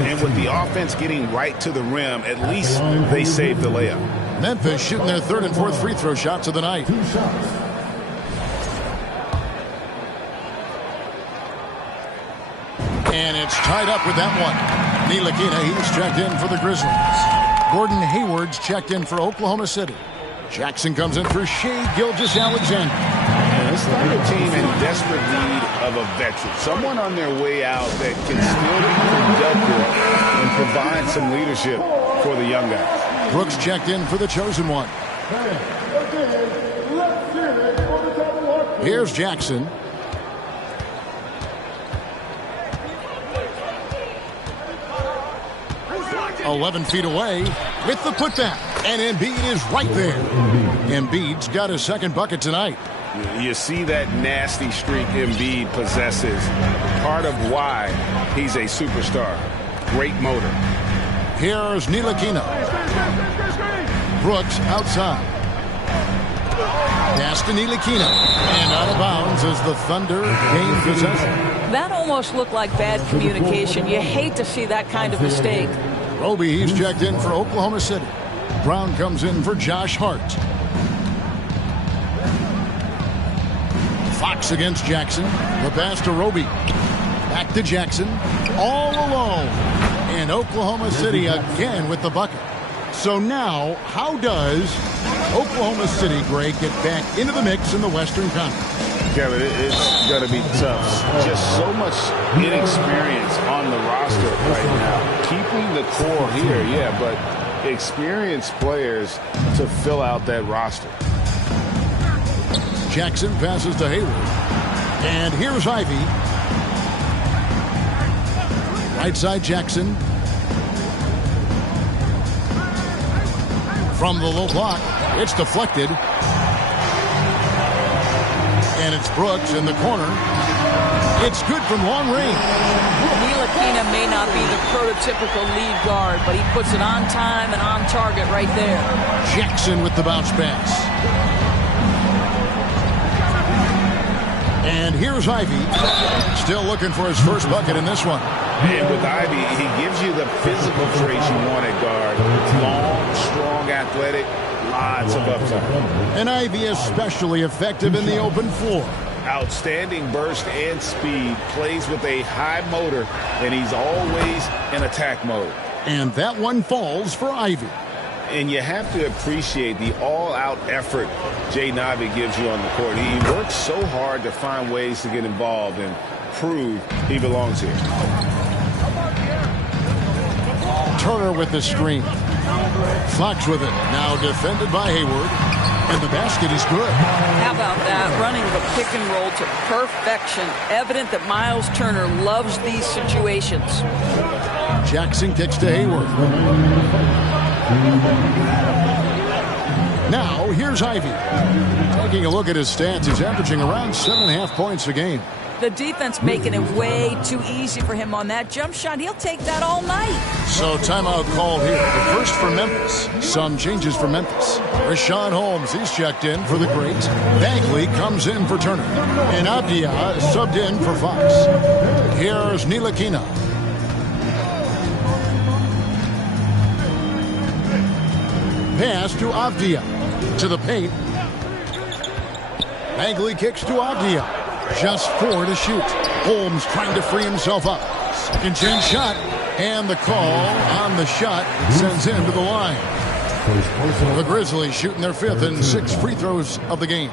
And with the offense getting right to the rim, at least they saved the layup. Memphis shooting their third and fourth free throw shots of the night. And it's tied up with that one. Ntilikina, he's checked in for the Grizzlies. Gordon Hayward's checked in for Oklahoma City. Jackson comes in for Shai Gilgeous-Alexander. This Thunder team in desperate need of a veteran. Someone on their way out that can still be productive and provide some leadership for the young guys. Brooks checked in for the chosen one. Here's Jackson. "11 feet away with the putback. And Embiid is right there. Embiid's got his second bucket tonight. You see that nasty streak Embiid possesses. Part of why he's a superstar. Great motor. Here's Ntilikina. Brooks outside. Pass to Ntilikina. And out of bounds as the Thunder gain possession. That almost looked like bad communication. You hate to see that kind of mistake. Roby, he's checked in for Oklahoma City. Brown comes in for Josh Hart. Fox against Jackson. The pass to Roby. Back to Jackson. All alone. And Oklahoma City again with the bucket. So now, how does Oklahoma City, Greg, get back into the mix in the Western Conference? Kevin, it's going to be tough. Just so much inexperience on the roster right now. Keeping the core here, yeah, but experienced players to fill out that roster. Jackson passes to Hayward. And here's Ivey. Right side Jackson. From the low block, it's deflected. And it's Brooks in the corner. It's good from long range. Ntilikina may not be the prototypical lead guard, but he puts it on time and on target right there. Jackson with the bounce pass. And here's Ivey. Still looking for his first bucket in this one. And with Ivey, he gives you the physical traits you want at guard. Long, strong, athletic, lots of upside. And Ivey especially effective in the open floor. Outstanding burst and speed, plays with a high motor, and he's always in attack mode. And that one falls for Ivey. And you have to appreciate the all-out effort Jaden Ivey gives you on the court. He works so hard to find ways to get involved and prove he belongs here. Turner with the screen. Fox with it. Now defended by Hayward. And the basket is good. How about that? Running the pick and roll to perfection. Evident that Miles Turner loves these situations. Jackson kicks to Hayward. Now, here's Ivey. Taking a look at his stats, he's averaging around 7.5 points a game. The defense making it way too easy for him on that jump shot. He'll take that all night. So timeout called here. The first for Memphis. Some changes for Memphis. Richaun Holmes, he's checked in for the Greats. Bagley comes in for Turner. And Avdia subbed in for Fox. Here's Ntilikina. Pass to Avdia. To the paint. Bagley kicks to Avdia. Just 4 to shoot. Holmes trying to free himself up. Second chance shot. And the call on the shot sends him to the line. The Grizzlies shooting their 5th and 6th free throws of the game.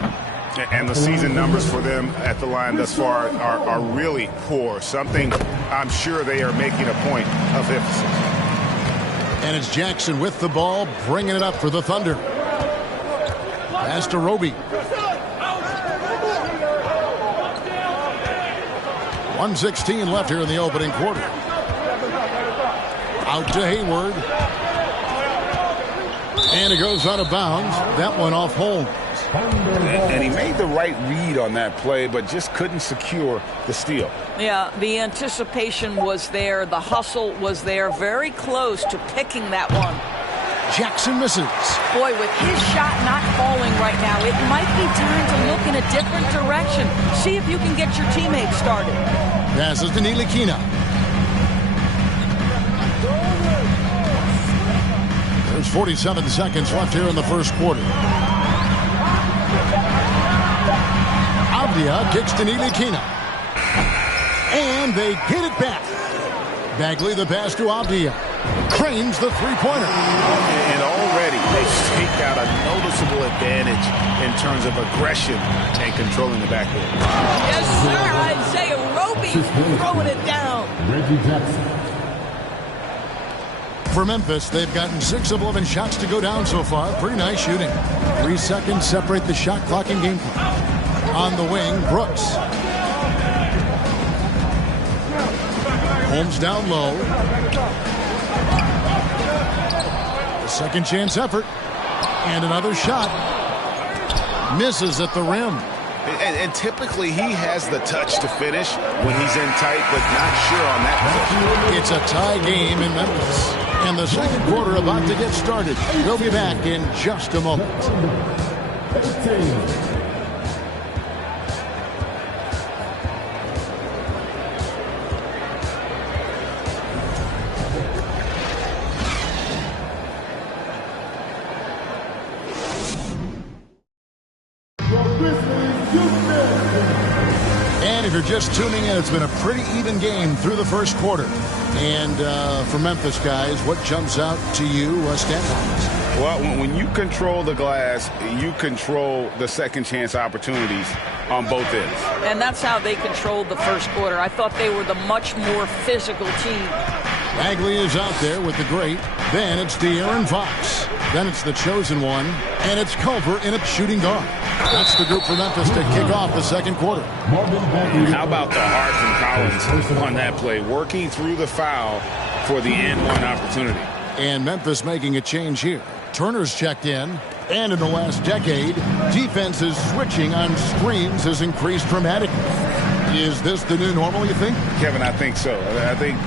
And the season numbers for them at the line thus far are really poor. Something I'm sure they are making a point of emphasis. And it's Jackson with the ball, bringing it up for the Thunder. Pass to Roby. 1:16 left here in the opening quarter. Out to Hayward. And it goes out of bounds. That one off Holmes. And he made the right read on that play, but just couldn't secure the steal. Yeah, the anticipation was there. The hustle was there. Very close to picking that one. Jackson misses. Boy, with his shot not falling right now, it might be time to look in a different direction. See if you can get your teammates started. Passes to Ntilikina. 47 seconds left here in the first quarter. Avdia kicks to Nilikina. And they get it back. Bagley the pass to Avdia. Cranes the three-pointer. And already they've staked out a noticeable advantage in terms of aggression and controlling the backcourt. Yes, sir. Isaiah Roby throwing it down. Reggie Jackson. For Memphis, they've gotten 6 of 11 shots to go down so far. Pretty nice shooting. 3 seconds separate the shot clock and game clock. On the wing, Brooks. Holmes down low. A second chance effort. And another shot. Misses at the rim. And typically he has the touch to finish when he's in tight, but not sure on that possession. It's a tie game in Memphis. And the second quarter about to get started. We'll be back in just a moment. And if you're just tuning in, it's been a pretty even game through the first quarter. And for Memphis guys, what jumps out to you, stat-wise? Well, when you control the glass, you control the second chance opportunities on both ends. And that's how they controlled the first quarter. I thought they were the much more physical team. Bagley is out there with the great. Then it's De'Aaron Fox. Then it's the chosen one. And it's Culver in at shooting guard. That's the group for Memphis to kick off the second quarter. How about the heart from Collins on that play, working through the foul for the and-one opportunity. And Memphis making a change here. Turner's checked in. And in the last decade, defenses switching on screens has increased dramatically. Is this the new normal, you think? Kevin, I think so. I think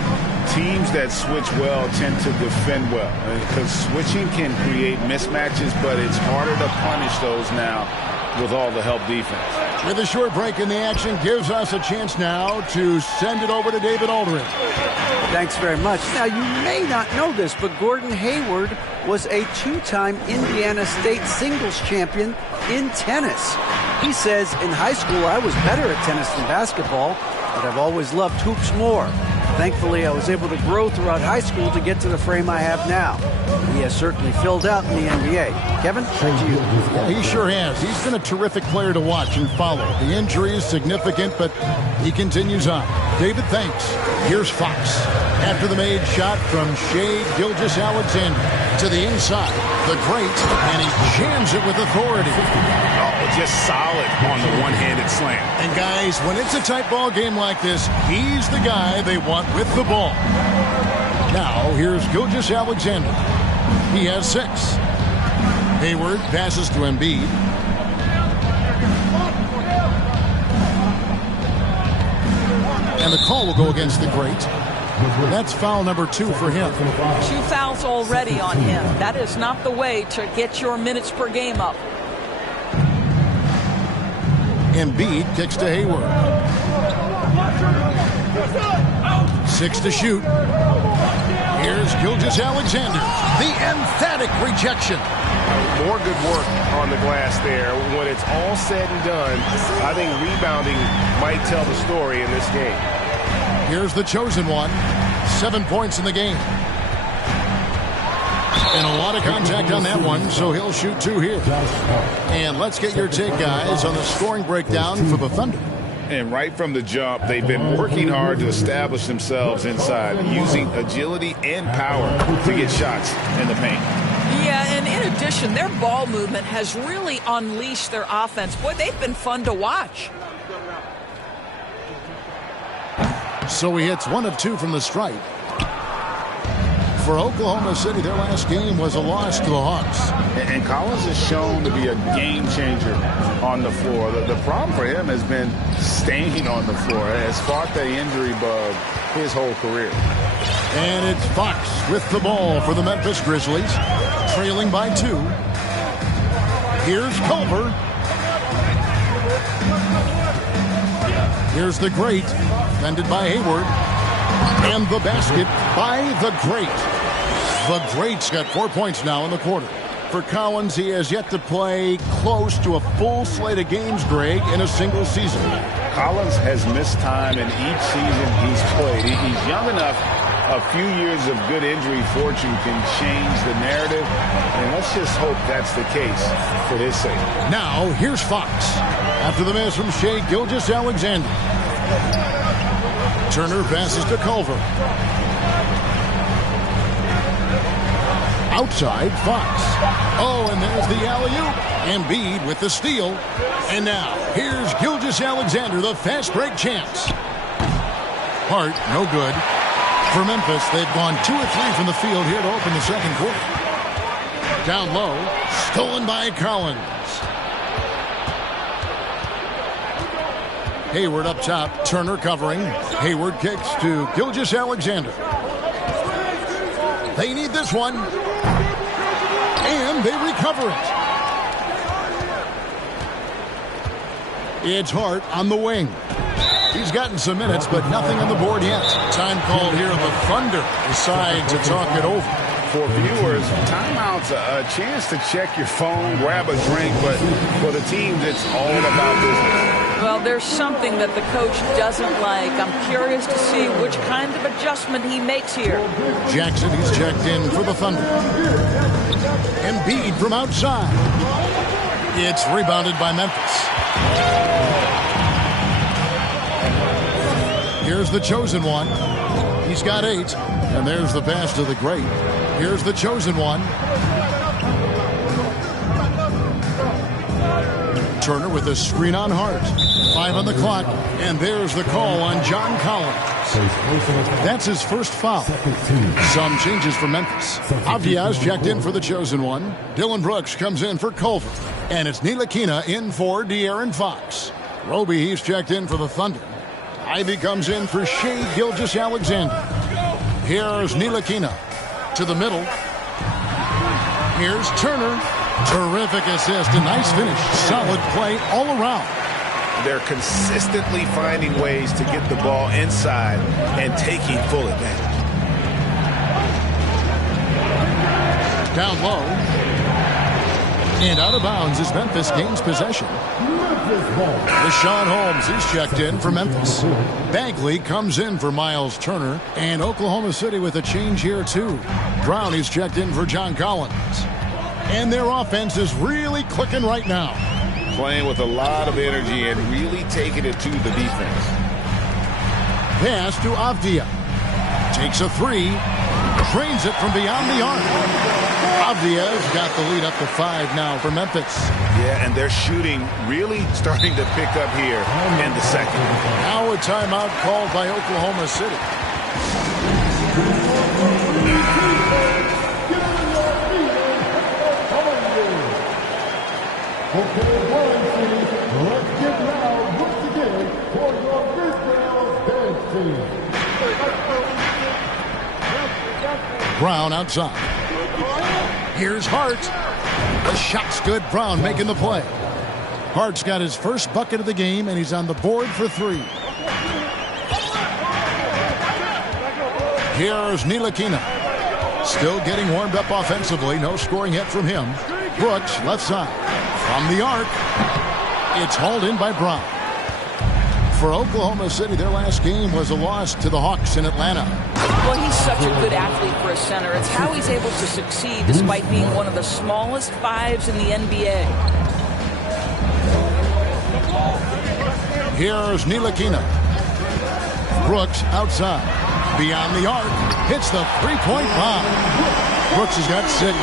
teams that switch well tend to defend well. Because switching can create mismatches, but it's harder to punish those now with all the help defense. With a short break in the action, gives us a chance now to send it over to David Aldridge. Thanks very much. Now, you may not know this, but Gordon Hayward was a 2-time Indiana State singles champion in tennis. He says, in high school, I was better at tennis than basketball, but I've always loved hoops more. Thankfully, I was able to grow throughout high school to get to the frame I have now. He has certainly filled out in the NBA. Kevin, back to you. Yeah, he sure has. He's been a terrific player to watch and follow. The injury is significant, but he continues on. David, thanks. Here's Fox. After the made shot from Shai Gilgeous-Alexander to the inside, the great, and he jams it with authority. Oh, just solid on the one-handed slam. And guys, when it's a tight ball game like this, he's the guy they want with the ball. Now, here's Gilgeous-Alexander. He has 6. Hayward passes to Embiid. And the call will go against the great. That's foul number 2 for him. 2 fouls already on him. That is not the way to get your minutes per game up. Embiid kicks to Hayward. 6 to shoot. Here's Gilgeous-Alexander. The emphatic rejection. More good work on the glass there. When it's all said and done, I think rebounding might tell the story in this game. Here's the chosen one. 7 points in the game. And a lot of contact on that one, so he'll shoot 2 here. And let's get your take, guys, on the scoring breakdown for the Thunder. And right from the jump, they've been working hard to establish themselves inside, using agility and power to get shots in the paint. Yeah, and in addition, their ball movement has really unleashed their offense. Boy, they've been fun to watch. So he hits 1 of 2 from the stripe. For Oklahoma City, their last game was a loss to the Hawks. And Collins is shown to be a game changer on the floor. The problem for him has been staying on the floor. Has fought the injury bug his whole career. And it's Fox with the ball for the Memphis Grizzlies, trailing by 2. Here's Culver. Here's the great, defended by Hayward. And the basket by the great. The great's got 4 points now in the quarter. For Collins, he has yet to play close to a full slate of games, Greg, in a single season. Collins has missed time in each season he's played. He's young enough. A few years of good injury fortune can change the narrative, and let's just hope that's the case for his sake. Now, here's Fox. After the miss from Shai Gilgeous-Alexander. Turner passes to Culver. Outside, Fox. Oh, and there's the alley-oop. Embiid with the steal. And now, here's Gilgeous-Alexander, the fast break chance. Hart, no good. For Memphis, they've gone 2 of 3 from the field here to open the second quarter. Down low, stolen by Collins. Hayward up top, Turner covering. Hayward kicks to Gilgeous-Alexander. They need this one. And they recover it. It's Hart on the wing. He's gotten some minutes, but nothing on the board yet. Time called here. The Thunder decide to talk it over. For viewers, timeout's a chance to check your phone, grab a drink, but for the teams, it's all about business. Well, there's something that the coach doesn't like. I'm curious to see which kind of adjustment he makes here. Jackson, he's checked in for the Thunder. Embiid from outside. It's rebounded by Memphis. Here's the chosen one. He's got 8. And there's the pass to the great. Here's the chosen one. Turner with a screen on Hart. 5 on the clock. And there's the call on John Collins. That's his first foul. Some changes for Memphis. Avdia's checked in for the chosen one. Dylan Brooks comes in for Culver. And it's Ntilikina in for De'Aaron Fox. Roby, he's checked in for the Thunder. Ivy comes in for Shai Gilgeous-Alexander. Here's Ntilikina to the middle. Here's Turner. Terrific assist. A nice finish. Solid play all around. They're consistently finding ways to get the ball inside and taking full advantage. Down low. And out of bounds as Memphis gains possession. Richaun Holmes, he's checked in for Memphis. Bagley comes in for Miles Turner. And Oklahoma City with a change here, too. Brown, he's checked in for John Collins. And their offense is really clicking right now. Playing with a lot of energy and really taking it to the defense. Pass to Avdia. Takes a 3. Drains it from beyond the arc. Avdia's got the lead up to 5 now for Memphis. Yeah, and their shooting really starting to pick up here in the second. Now a timeout called by Oklahoma City. Let's get loud once again for your Israel dance team. Brown outside. Here's Hart. The shot's good. Brown making the play. Hart's got his first bucket of the game, and he's on the board for 3. Here's Ntilikina. Still getting warmed up offensively. No scoring hit from him. Brooks, left side. From the arc. It's hauled in by Brown. For Oklahoma City, their last game was a loss to the Hawks in Atlanta. Well, he's such a good athlete for a center. It's how he's able to succeed despite being one of the smallest 5s in the NBA. Here's Ntilikina. Brooks outside. Beyond the arc. Hits the 3-point bomb. Brooks has got 6.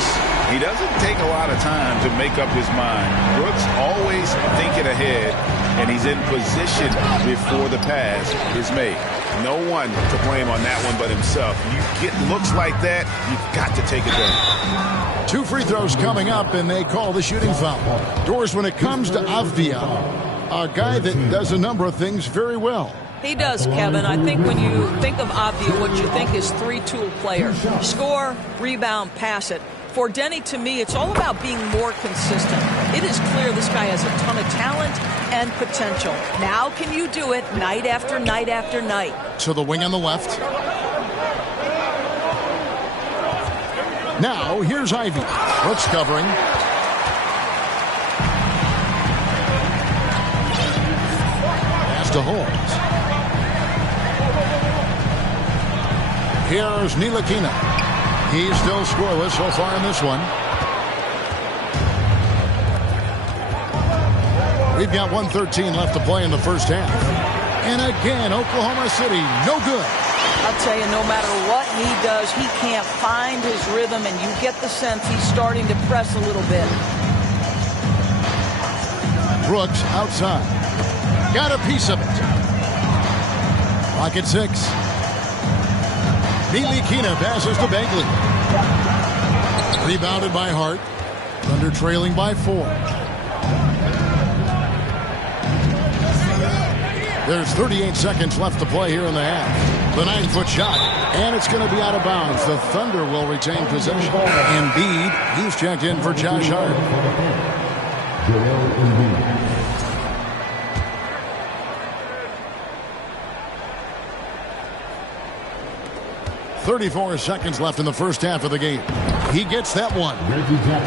He doesn't take a lot of time to make up his mind. Brooks always thinking ahead, and he's in position before the pass is made. No one to blame on that one but himself. You get looks like that, you've got to take advantage. 2 free throws coming up, and they call the shooting foul. Doors, when it comes to Avdia, a guy that does a number of things very well. He does, Kevin. I think when you think of Avdia, what you think is 3-tool player. Score, rebound, pass it. For Denny, to me, it's all about being more consistent. It is clear this guy has a ton of talent and potential. Now can you do it night after night after night? To the wing on the left. Now, here's Ivy. Brooks covering. Pass to Holmes. Here's Ntilikina. He's still scoreless so far in this one. We've got 1:13 left to play in the first half. And again, Oklahoma City, no good. I'll tell you, no matter what he does, he can't find his rhythm, and you get the sense he's starting to press a little bit. Brooks outside. Got a piece of it. Clock at 6. Ntilikina passes to Bagley. Rebounded by Hart. Thunder trailing by 4. There's 38 seconds left to play here in the half. The 9-foot shot, and it's going to be out of bounds. The Thunder will retain possession. Embiid, he's checked in for Josh Hart. 34 seconds left in the first half of the game. He gets that one.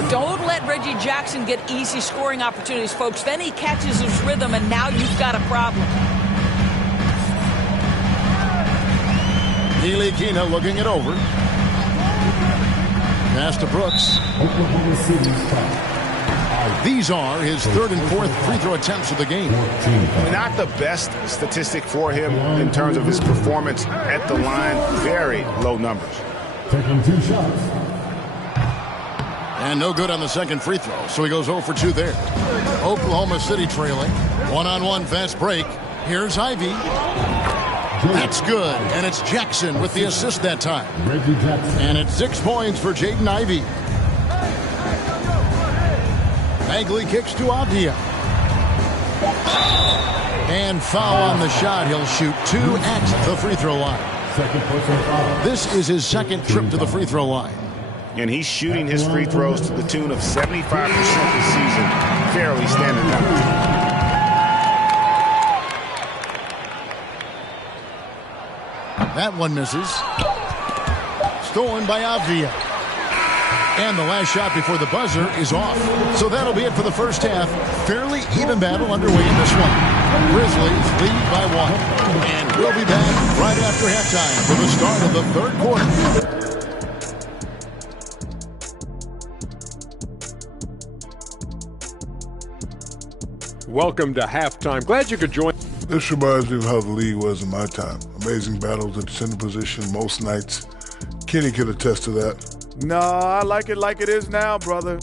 Don't let Reggie Jackson get easy scoring opportunities, folks. Then he catches his rhythm, and now you've got a problem. Ntilikina looking it over. Pass to Brooks. These are his third and fourth free throw attempts of the game. Not the best statistic for him in terms of his performance at the line. Very low numbers. Taking 2 shots. And no good on the second free throw, so he goes 0 for 2 there. Oklahoma City trailing. One-on-one fast break. Here's Ivy. That's good, and it's Jackson with the assist that time. Reggie Jackson. And it's 6 points for Jaden Ivey. Bagley kicks to Avdia. And foul on the shot. He'll shoot 2 at the free throw line. Second personal foul. This is his second trip to the free throw line. And he's shooting his free throws to the tune of 75% this season. Fairly standard numbers. That one misses. Stolen by Avdia. And the last shot before the buzzer is off. So that'll be it for the first half. Fairly even battle underway in this one. Grizzlies lead by 1. And we'll be back right after halftime for the start of the third quarter. Welcome to halftime. Glad you could join. This reminds me of how the league was in my time. Amazing battles at center position most nights. Kenny could attest to that. No, I like it is now, brother.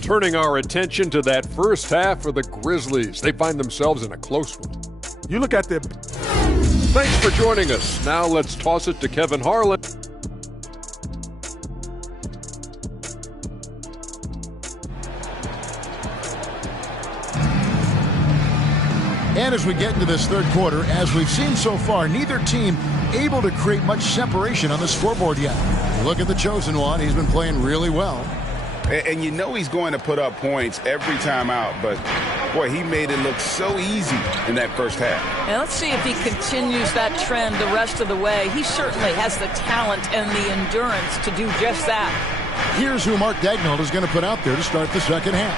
Turning our attention to that first half for the Grizzlies. They find themselves in a close one. You look at their... Thanks for joining us. Now let's toss it to Kevin Harlan. And as we get into this third quarter, as we've seen so far, neither team able to create much separation on the scoreboard yet. Look at the chosen one. He's been playing really well. And you know he's going to put up points every time out, but boy, he made it look so easy in that first half. And let's see if he continues that trend the rest of the way. He certainly has the talent and the endurance to do just that. Here's who Mark Daigneault is going to put out there to start the second half.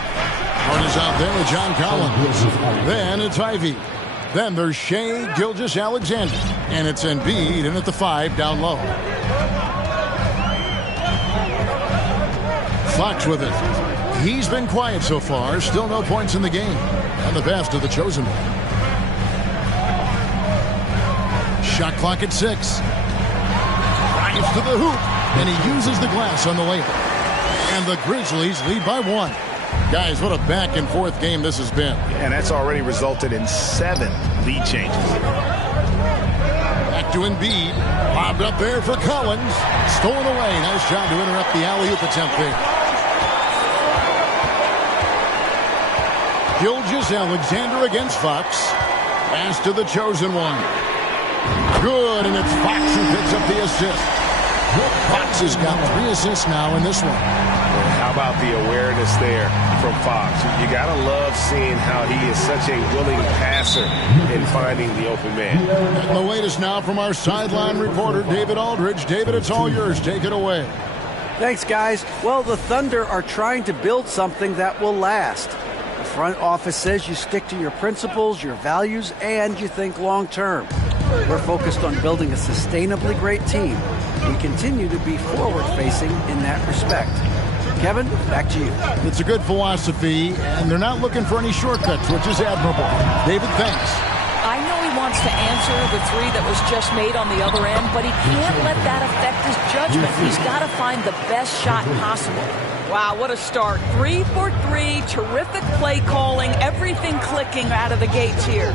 Hart is out there with John Collins. Then it's Ivy. Then there's Shai Gilgeous-Alexander. And it's Embiid in at the 5 down low. Fox with it. He's been quiet so far. Still no points in the game. And the pass to the chosen one. Shot clock at 6. Drives to the hoop. And he uses the glass on the layup. And the Grizzlies lead by 1. Guys, what a back-and-forth game this has been. And that's already resulted in 7 lead changes. Back to Embiid. Bobbed up there for Collins. Stolen away. Nice job to interrupt the alley-oop attempt there. Gilgeous-Alexander against Fox. Pass to the chosen one. Good, and it's Fox who picks up the assist. Fox has got 3 assists now in this one. How about the awareness there from Fox? You got to love seeing how he is such a willing passer in finding the open man. And the latest now from our sideline reporter, David Aldridge. David, it's all yours. Take it away. Thanks, guys. Well, the Thunder are trying to build something that will last. The front office says you stick to your principles, your values, and you think long term. We're focused on building a sustainably great team. We continue to be forward-facing in that respect. Kevin, back to you. It's a good philosophy, and they're not looking for any shortcuts, which is admirable. David, thanks. I know he wants to answer the three that was just made on the other end, but he can't let that affect his judgment. He's got to find the best shot possible. Wow, what a start. 3 for 3, terrific play calling, everything clicking out of the gates here.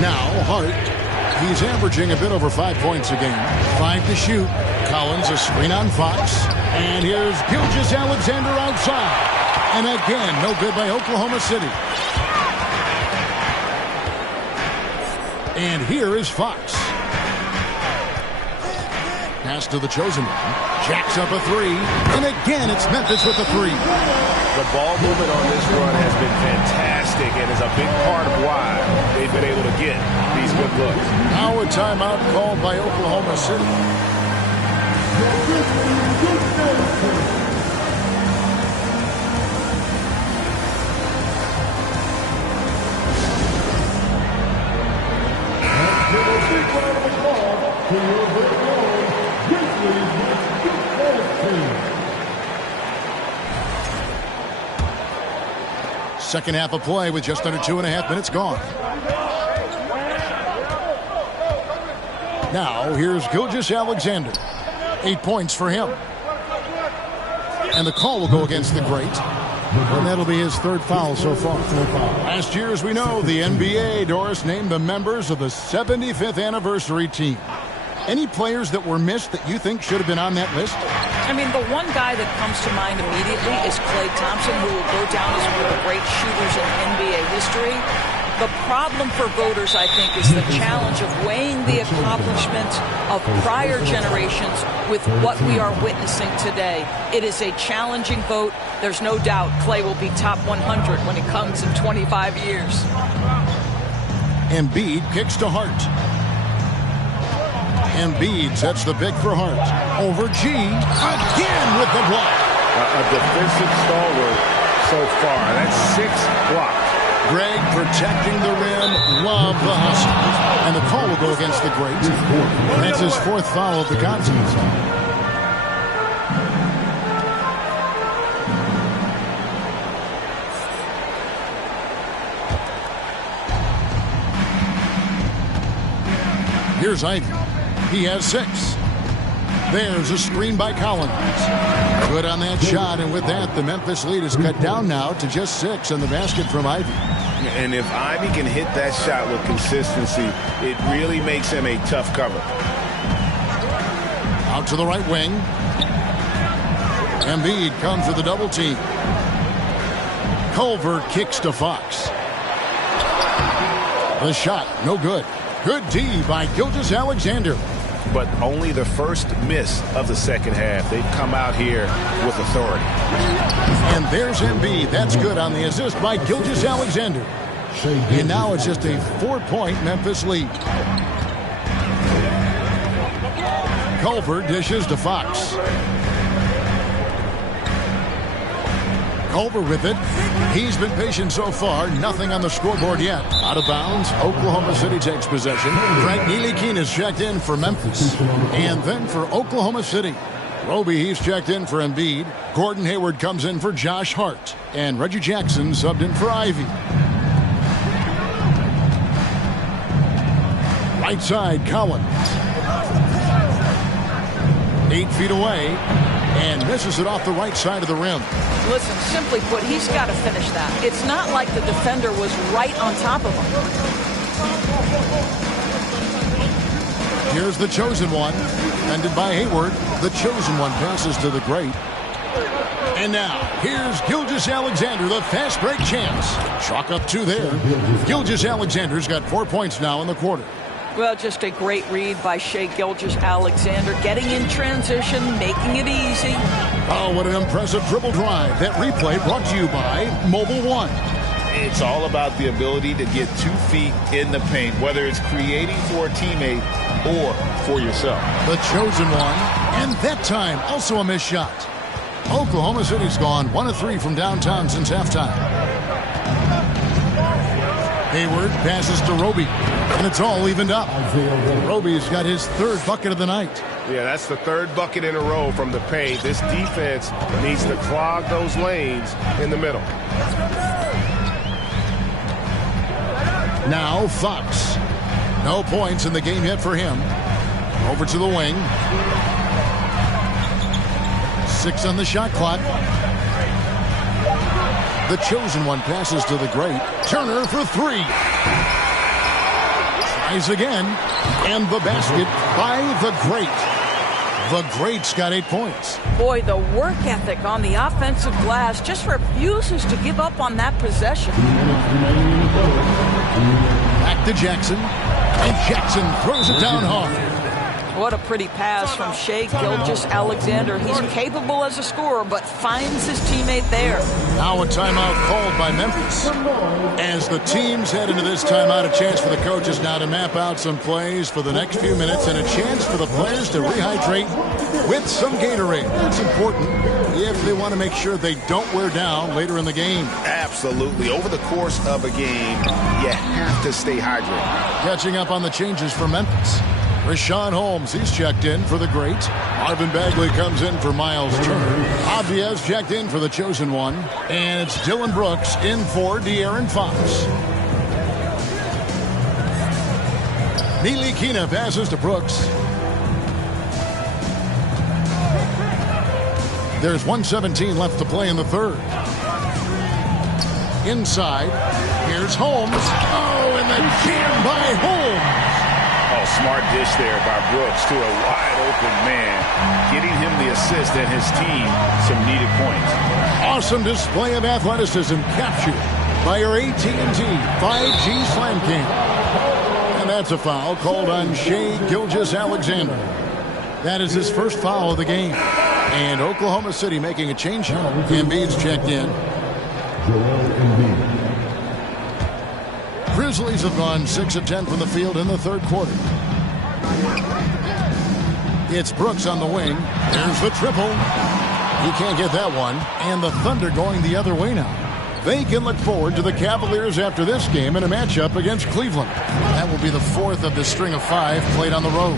Now, Hart. He's averaging a bit over 5 points a game. 5 to shoot. Collins a screen on Fox. And here's Gilgeous-Alexander outside. And again, no good by Oklahoma City. And here is Fox. Pass to the chosen one. Jacks up a 3. And again, it's Memphis with a 3. The ball movement on this run has been fantastic and is a big part of why they've been able to get these good looks. Now a timeout called by Oklahoma City. Second half of play with just under 2.5 minutes gone. Now here's Gilgeous-Alexander. 8 points for him. And the call will go against the great. And that'll be his third foul so far. Last year, as we know, the NBA, Doris, named the members of the 75th anniversary team. Any players that were missed that you think should have been on that list? I mean, the one guy that comes to mind immediately is Klay Thompson, who will go down as one of the great shooters in NBA history. The problem for voters, I think, is the challenge of weighing the accomplishments of prior generations with what we are witnessing today. It is a challenging vote. There's no doubt Klay will be top 100 when it comes in 25 years. Embiid kicks to Hart. Embiid sets the pick for Hart. Over G. Again with the block. A defensive stalwart so far. That's 6 blocks. Greg protecting the rim. Love the hustle. And the call will go against the great. That's his 4th foul of the contest. Here's Ivy. He has 6. There's a screen by Collins. Good on that shot, and with that, the Memphis lead is cut down now to just 6 on the basket from Ivy. And if Ivy can hit that shot with consistency, it really makes him a tough cover. Out to the right wing. Embiid comes with a double team. Culver kicks to Fox. The shot, no good. Good D by Gilgeous-Alexander. But only the first miss of the second half. They've come out here with authority. And there's Embiid. That's good on the assist by Gilgeous-Alexander. And now it's just a 4-point Memphis lead. Culver dishes to Fox. Culver with it. He's been patient so far. Nothing on the scoreboard yet. Out of bounds. Oklahoma City takes possession. Frank Ntilikina is checked in for Memphis. And then for Oklahoma City, Roby, he's checked in for Embiid. Gordon Hayward comes in for Josh Hart. And Reggie Jackson subbed in for Ivy. Right side, Collins. 8 feet away. And misses it off the right side of the rim. Listen, simply put, he's got to finish that. It's not like the defender was right on top of him. Here's the chosen one. Defended by Hayward. The chosen one passes to the great. And now, here's Gilgeous-Alexander, the fast break champs. Chalk up 2 there. Gilgeous-Alexander's got 4 points now in the quarter. Well, just a great read by Shai Gilgeous-Alexander, getting in transition, making it easy. Oh, what an impressive dribble drive. That replay brought to you by Mobile One. It's all about the ability to get 2 feet in the paint, whether it's creating for a teammate or for yourself. The chosen one, and that time also a missed shot. Oklahoma City's gone 1 of 3 from downtown since halftime. Hayward passes to Roby, and it's all evened up. Roby's got his 3rd bucket of the night. Yeah, that's the 3rd bucket in a row from the paint. This defense needs to clog those lanes in the middle. Now Fox. No points in the game yet for him. Over to the wing. 6 on the shot clock. The chosen one passes to the great. Turner for 3. Tries again. And the basket by the great. The great's got 8 points. Boy, the work ethic on the offensive glass just refuses to give up on that possession. Back to Jackson. And Jackson throws it down hard. What a pretty pass from Shai Gilgeous-Alexander. He's capable as a scorer, but finds his teammate there. Now a timeout called by Memphis. As the teams head into this timeout, a chance for the coaches now to map out some plays for the next few minutes and a chance for the players to rehydrate with some Gatorade. That's important if they want to make sure they don't wear down later in the game. Absolutely. Over the course of a game, you have to stay hydrated. Catching up on the changes for Memphis. Richaun Holmes, he's checked in for the great. Marvin Bagley comes in for Miles Turner. Obvious checked in for the chosen one. And it's Dylan Brooks in for De'Aaron Fox. Ntilikina passes to Brooks. There's 1:17 left to play in the 3rd. Inside, here's Holmes. Oh, and the jam by Holmes. Oh, smart dish there by Brooks to a wide-open man, getting him the assist and his team some needed points. Awesome display of athleticism captured by our AT&T 5G Slam Cam. And that's a foul called on Shai Gilgeous-Alexander. That is his first foul of the game. And Oklahoma City making a change here. Embiid's checked in. Grizzlies have gone 6 of 10 from the field in the 3rd quarter. It's Brooks on the wing. There's the triple. He can't get that one. And the Thunder going the other way now. They can look forward to the Cavaliers after this game in a matchup against Cleveland. That will be the 4th of the string of 5 played on the road.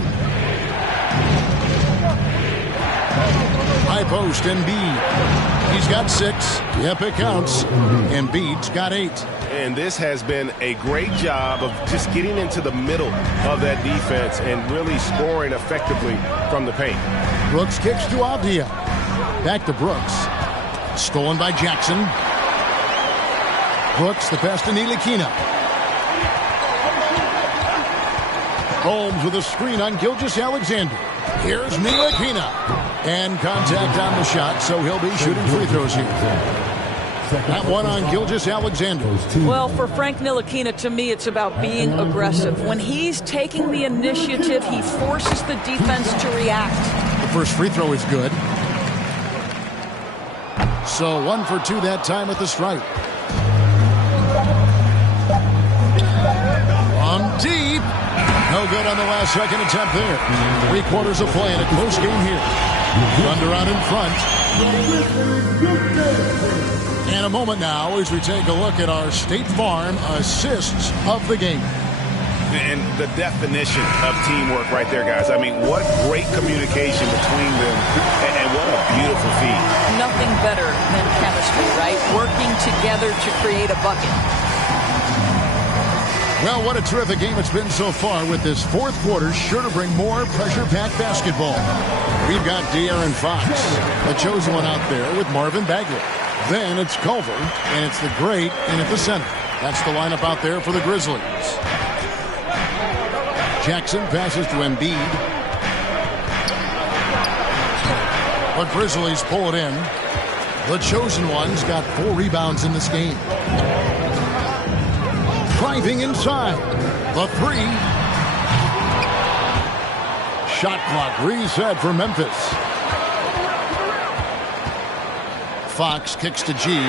High post, Embiid. He's got 6. Yep, it counts. Embiid's got 8. And this has been a great job of just getting into the middle of that defense and really scoring effectively from the paint. Brooks kicks to Avdia. Back to Brooks. Stolen by Jackson. Brooks, the pass to Ntilikina. Holmes with a screen on Gilgeous-Alexander. Here's Ntilikina. And contact on the shot, so he'll be shooting free throws here. That one on Gilgeous-Alexander. Well, for Frank Ntilikina, to me, it's about being aggressive. When he's taking the initiative, he forces the defense to react. The first free throw is good. So 1 for 2 that time at the stripe. From deep. No good on the last second attempt there. 3 quarters of play in a close game here. Thunder out in front. And a moment now as we take a look at our State Farm assists of the game. And the definition of teamwork right there, guys. I mean, what great communication between them, and what a beautiful feat. Nothing better than chemistry, right? Working together to create a bucket. Well, what a terrific game it's been so far, with this 4th quarter sure to bring more pressure-packed basketball. We've got De'Aaron Fox, the chosen one out there with Marvin Bagley. Then it's Culver, and it's the great in at the center. That's the lineup out there for the Grizzlies. Jackson passes to Embiid. The Grizzlies pull it in. The chosen one's got 4 rebounds in this game. Driving inside. The 3. Shot clock reset for Memphis. Fox kicks to G.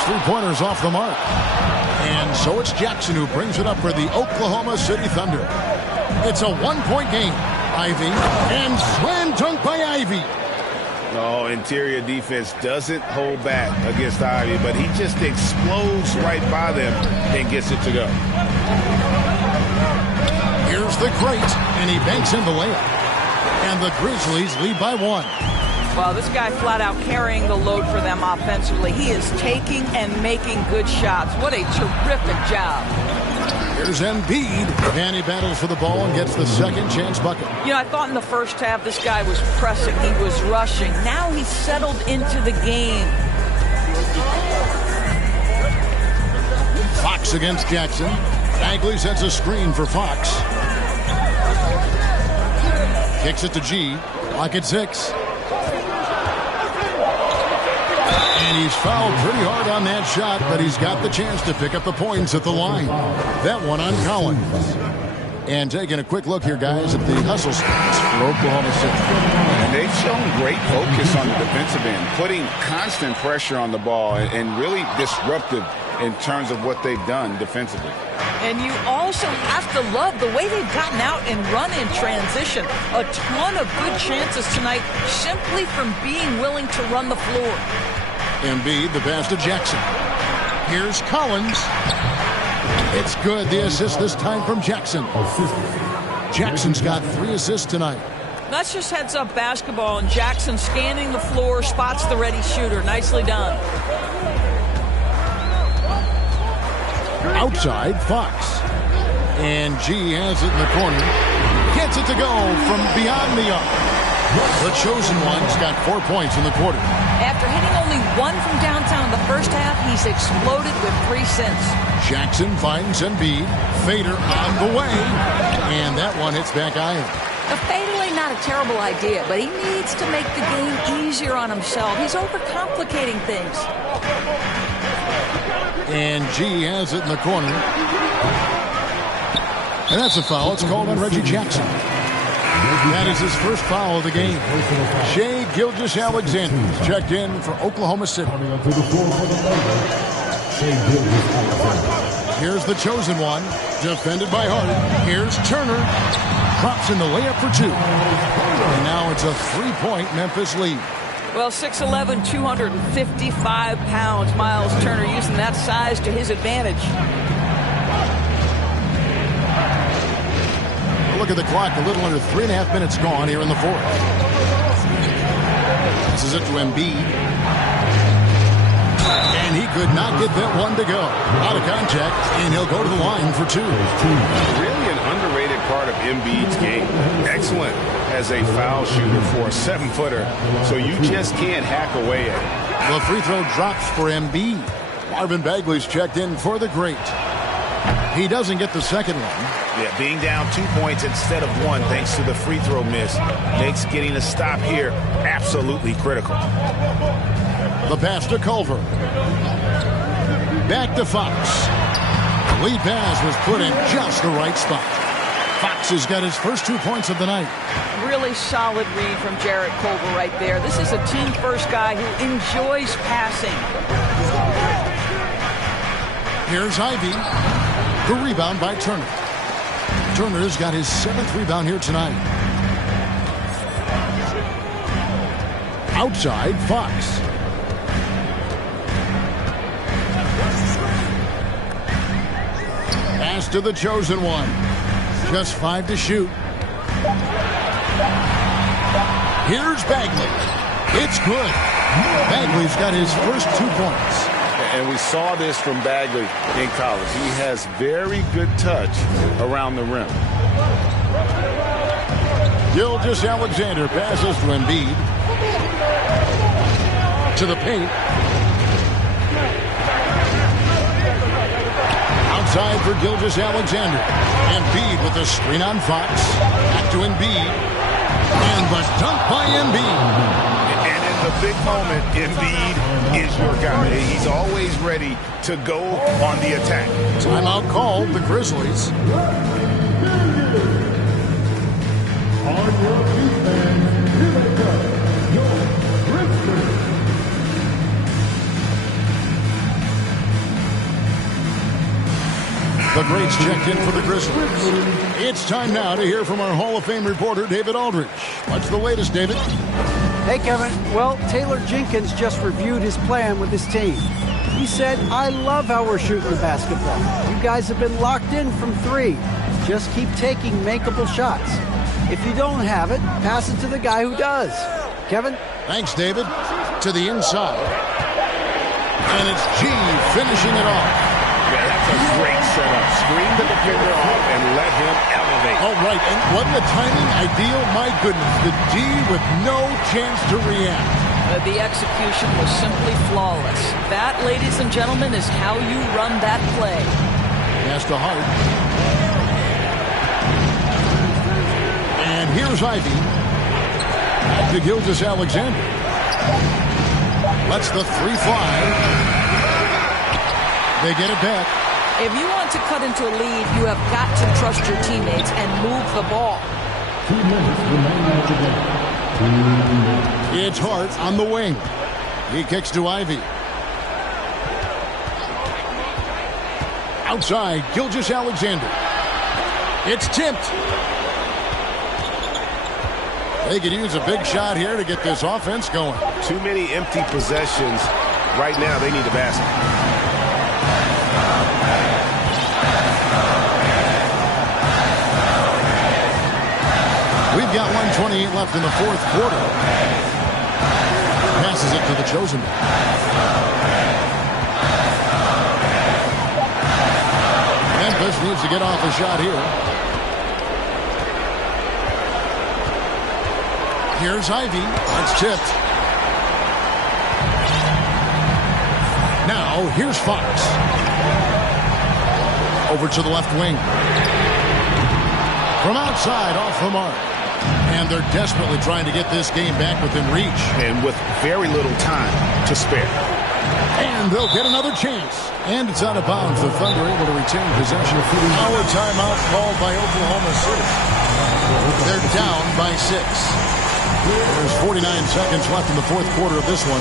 His three-pointers off the mark. And so it's Jackson who brings it up for the Oklahoma City Thunder. It's a one-point game. Ivy, and slam dunk by Ivy. No, interior defense doesn't hold back against Ivy, but he just explodes right by them and gets it to go. Here's the great, and he banks in the layup. And the Grizzlies lead by 1. Well, this guy flat out carrying the load for them offensively. He is taking and making good shots. What a terrific job. Here's Embiid, and he battles for the ball and gets the second chance bucket. You know, I thought in the first half this guy was pressing. He was rushing. Now he's settled into the game. Fox against Jackson. Bagley sets a screen for Fox. Kicks it to G. Clock at 6. And he's fouled pretty hard on that shot, but he's got the chance to pick up the points at the line. That one on Collins. And taking a quick look here, guys, at the hustle stats for Oklahoma City. And they've shown great focus on the defensive end, putting constant pressure on the ball and really disruptive in terms of what they've done defensively. And you also have to love the way they've gotten out and run in transition. A ton of good chances tonight simply from being willing to run the floor. Embiid, the pass to Jackson. Here's Collins. It's good. The assist this time from Jackson. Jackson's got 3 assists tonight. That's just heads-up basketball, and Jackson scanning the floor, spots the ready shooter. Nicely done. Outside, Fox. And G has it in the corner. Gets it to go from beyond the arc. The chosen one's got 4 points in the quarter. After hitting only 1 from downtown in the first half, he's exploded with 3 since. Jackson finds Embiid. Fader on the way. And that one hits back iron. A fadeaway, not a terrible idea, but he needs to make the game easier on himself. He's overcomplicating things. And G has it in the corner. And that's a foul. It's called on Reggie Jackson. That is his first foul of the game. Shai Gilgeous-Alexander checked in for Oklahoma City. Here's the chosen one, defended by Hart. Here's Turner. Drops in the layup for 2. And now it's a 3-point Memphis lead. Well, 6'11", 255 pounds. Miles Turner using that size to his advantage. Look at the clock, a little under 3.5 minutes gone here in the fourth. This is it to Embiid. And he could not get that one to go. Out of contact, and he'll go to the line for 2. Really an underrated part of Embiid's game. Excellent as a foul shooter for a 7-footer, so you just can't hack away at it. The free throw drops for Embiid. Marvin Bagley's checked in for the great. He doesn't get the second one. Yeah, being down 2 points instead of 1 thanks to the free throw miss makes getting a stop here absolutely critical. The pass to Culver. Back to Fox. Lead pass was put in just the right spot. Fox has got his first 2 points of the night. Really solid read from Jarrett Culver right there. This is a team-first guy who enjoys passing. Here's Ivy. The rebound by Turner. Turner's got his 7th rebound here tonight. Outside, Fox. Pass to the chosen one. Just 5 to shoot. Here's Bagley. It's good. Bagley's got his first 2 points. And we saw this from Bagley in college. He has very good touch around the rim. Gilgeous-Alexander passes to Embiid. To the paint. Outside for Gilgeous-Alexander. Embiid with the screen on Fox. Back to Embiid. And the dunk by Embiid. And in the big moment, Embiid is your guy. He's always ready to go on the attack. Timeout called, the Grizzlies. On your defense, here they come, your Grizzlies. The greats checked in for the Grizzlies. It's time now to hear from our Hall of Fame reporter, David Aldridge. What's the latest, David? Hey, Kevin. Well, Taylor Jenkins just reviewed his plan with his team. He said, I love how we're shooting the basketball. You guys have been locked in from 3. Just keep taking makeable shots. If you don't have it, pass it to the guy who does. Kevin? Thanks, David. To the inside. And it's G finishing it off. Yeah, that's a great setup. Screen the defender off and let him elevate. Oh, right. And wasn't the timing ideal? My goodness. The D with no chance to react. The execution was simply flawless. That, ladies and gentlemen, is how you run that play. Pass to Hart. And here's Ivy. Back to Gilgeous-Alexander. Lets the 3 fly. They get it back. If you want to cut into a lead, you have got to trust your teammates and move the ball. 2 minutes remaining in the game. It's Hart on the wing. He kicks to Ivy. Outside, Gilgeous-Alexander. It's tipped. They could use a big shot here to get this offense going. Too many empty possessions. Right now, they need a basket. We've got 1:28 left in the 4th quarter. Passes it to the chosen. Memphis needs to get off a shot here. Here's Ivy. It's tipped. Now, here's Fox. Over to the left wing. From outside, off the mark. And they're desperately trying to get this game back within reach. And with very little time to spare. And they'll get another chance. And it's out of bounds. The Thunder able to retain possession. Our timeout called by Oklahoma City. They're down by 6. There's 49 seconds left in the 4th quarter of this one.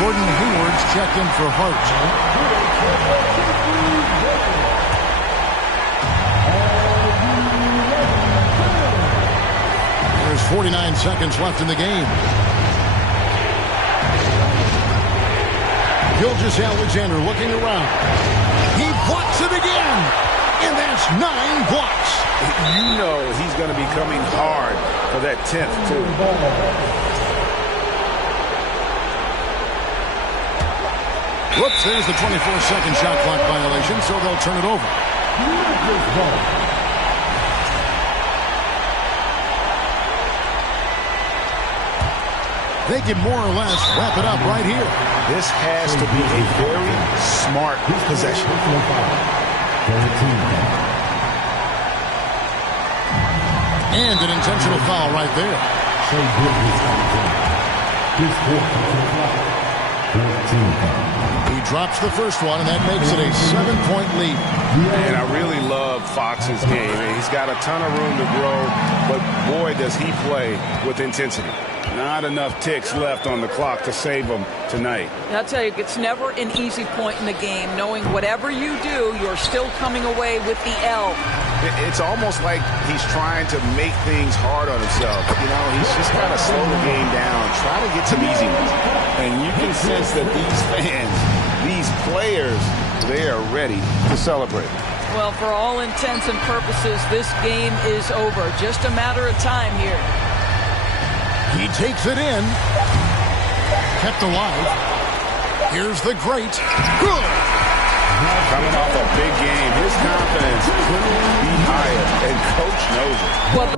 Gordon Hayward's checked in for Hart. There's 49 seconds left in the game. Gilgeous-Alexander looking around. He blocks it again. And that's 9 blocks. You know he's going to be coming hard for that 10th, too. Whoops, there's the 24-second shot clock violation, so they'll turn it over. They can more or less wrap it up right here. This has to be a very smart possession. And an intentional foul right there. He drops the first one, and that makes it a 7-point lead. And I really love Fox's game. He's got a ton of room to grow, but boy, does he play with intensity. Not enough ticks left on the clock to save them tonight. I'll tell you, it's never an easy point in the game, knowing whatever you do, you're still coming away with the L. It's almost like he's trying to make things hard on himself. You know, he's just got to slow the game down, try to get some easy ones. And you can sense that these fans, these players, they are ready to celebrate. Well, for all intents and purposes, this game is over. Just a matter of time here. He takes it in. Kept alive. Here's the great. Good. Coming off a big game, his confidence couldn't be higher, and Coach knows it. Well,